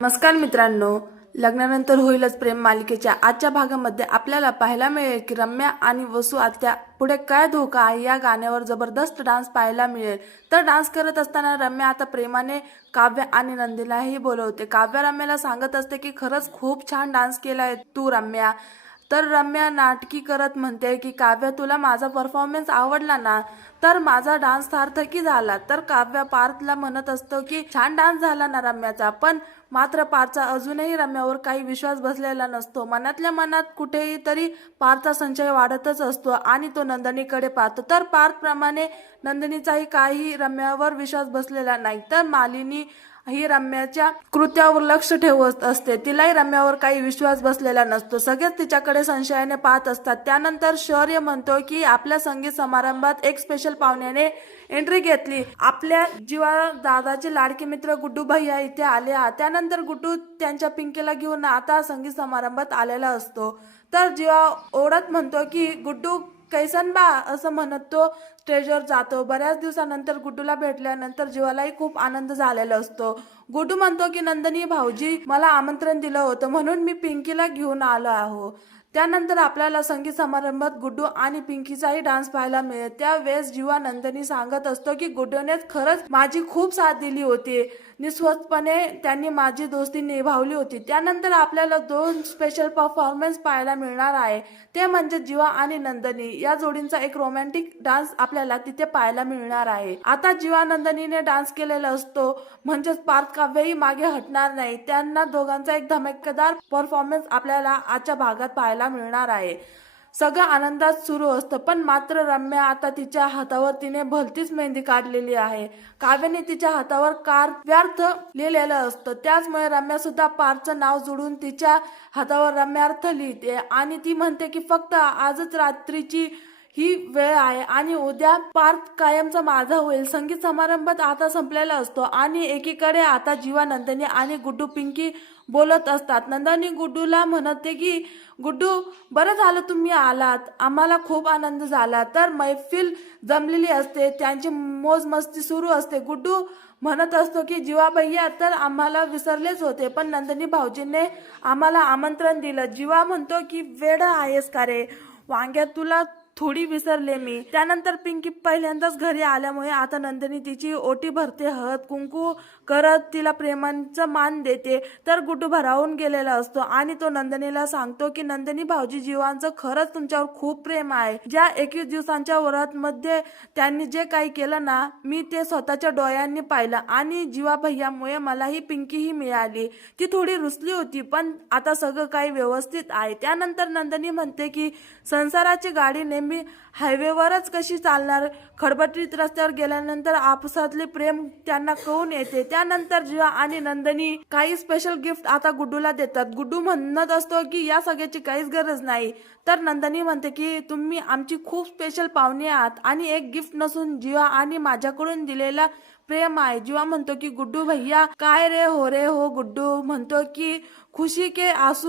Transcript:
नमस्कार मित्रांनो, लग्नानंतर होईलच प्रेम मालिकेच्या आजच्या भागामध्ये आपल्याला पाहायला मिळेल की रम्या आणि वसू आत्या पुढे काय धोका आहे या गाण्यावर जबरदस्त डान्स पाहायला मिळेल। तर डान्स करत असताना रम्या आता प्रेमाने काव्य आणि नंदिनीलाही बोलवते। काव्य रम्याला सांगत असते की खरंच खूप छान डान्स केलाय तू रम्या। तर रम्या नाटकी करत म्हणते की काव्य तुला माझा परफॉर्मन्स आवडला ना, तर माझा डान्स सार्थकी झाला। तर काव्य पार्थला म्हणत असतो की छान डान्स झाला ना रम्याचा, पण मात्र पार्थचा अजूनही रम्यावर काही विश्वास बसलेला नसतो। मनातल्या मनात कुठेही तरी पार्थचा संशय वाढतच असतो आणि तो नंदिनीकडे पाहतो। तर पार्थप्रमाणे नंदिनीचाही काही रम्यावर विश्वास बसलेला नाही। तर मालिनी ही रम्याच्या कृत्यावर लक्ष ठेवत असते, तिलाही रम्यावर काही विश्वास बसलेला नसतो। सगळेच तिच्याकडे संशयाने पाहत असतात। त्यानंतर शौर्य म्हणतो की आपल्या संगीत समारंभात एक स्पेशल पाहुण्याने एंट्री घेतली। आपल्या जीवा दादाचे लाडके मित्र गुड्डू भैया इथे आले आहेत। त्यानंतर गुड्डू त्यांच्या पिंकीला घेऊन आता संगीत समारंभात आलेला असतो। तर जीवा ओढत म्हणतो की गुड्डू कैसन बा असं म्हणत तो स्टेजवर जातो। बऱ्याच दिवसानंतर गुड्डूला भेटल्यानंतर जीवालाही खूप आनंद झालेला असतो। गुड्डू म्हणतो की नंदिनी भाऊजी मला आमंत्रण दिलं होतं म्हणून मी पिंकीला घेऊन आलो आहो। त्यानंतर आपल्याला संगीत समारंभात गुड्डू आणि पिंकीचाही डान्स पाहायला मिळेल। त्यावेळेस जीवा नंदिनी सांगत असतो की गुड्डूनेच खरंच माझी खूप साथ दिली होती, निस्वार्थपणे त्यांनी माझी दोस्ती निभावली होती। त्यानंतर आपल्याला दोन स्पेशल परफॉर्मन्स पाहायला मिळणार आहे, ते म्हणजे जीवा आणि नंदिनी या जोडींचा एक रोमॅन्टिक डान्स आपल्याला तिथे पाहायला मिळणार आहे। आता जीवा नंदिनीने डान्स केलेला असतो म्हणजेच पार्थ काव्यही मागे हटणार नाही। त्यांना दोघांचा एक धमाकेदार परफॉर्मन्स आपल्याला आजच्या भागात पाहायला मिळणार आहे। सगळं आनंदात सुरू असतं, पण मात्र रम्या आता तिच्या हातावर तिने भलतीच मेहंदी काढलेली आहे। काव्याने तिच्या हातावर कार्यार्थ लिहिलेलं असतं, त्याचमुळे रम्या सुद्धा पार्थचं नाव जोडून तिच्या हातावर रम्यार्थ लिहिते आणि ती म्हणते की फक्त आजच रात्रीची ही वेळ आहे आणि उद्या पार्थ कायमचा माझा होईल। संगीत समारंभात आता संपलेला असतो आणि एकीकडे आता जीवा नंदिनी आणि गुड्डू पिंकी बोलत असतात। नंदिनी गुड्डूला म्हणते की गुड्डू बरं झालं तुम्ही आलात, आम्हाला खूप आनंद झाला। तर मैफिल जमलेली असते, त्यांची मोज मस्ती सुरू असते। गुड्डू म्हणत असतो की जीवा भैया तर आम्हाला विसरलेच होते, पण नंदिनी भाऊजीने आम्हाला आमंत्रण दिलं। जीवा म्हणतो की वेड आहेस का रे वांग्या, तुला थोडी विसरले मी। त्यानंतर पिंकी पहिल्यांदाच घरी आल्यामुळे आता नंदिनी तिची ओटी भरते, हळद कुंकू करत तिला प्रेमाचा मान देते। तर गुड्डू भरावून गेलेला असतो आणि तो नंदिनीला सांगतो की नंदिनी भाऊजी जीवांचं खरंच तुमच्यावर खूप प्रेम आहे। ज्या 21 दिवसांच्या व्रतामध्ये त्यांनी जे काही केलं ना, मी ते स्वतःच्या डोळ्यांनी पाहिलं आणि जीवा भैयामुळे मलाही पिंकीही मिळाली। ती थोडी रुसली होती, पण आता सगळं काही व्यवस्थित आहे। त्यानंतर नंदिनी म्हणते की संसाराची गाडी नेहमी हायवेवरच कशी चालणार, खडबडीत रस्त्यावर गेल्यानंतर आपसातले प्रेम त्यांना कळून येते। त्यानंतर जीवा आणि नंदिनी काही स्पेशल गिफ्ट आता गुड्डूला देतात। गुड्डू म्हणत असतो की या सगळ्याची काहीच गरज नाही। तर नंदिनी म्हणते की तुम्ही आमची खूप स्पेशल पाहुणे आहात आणि एक गिफ्ट नसून जीवा आणि माझ्याकडून दिलेला प्रेम आहे। जीवा म्हणतो की गुड्डू भैया काय रे हो गुड्डू म्हणतो की खुशी के आंसू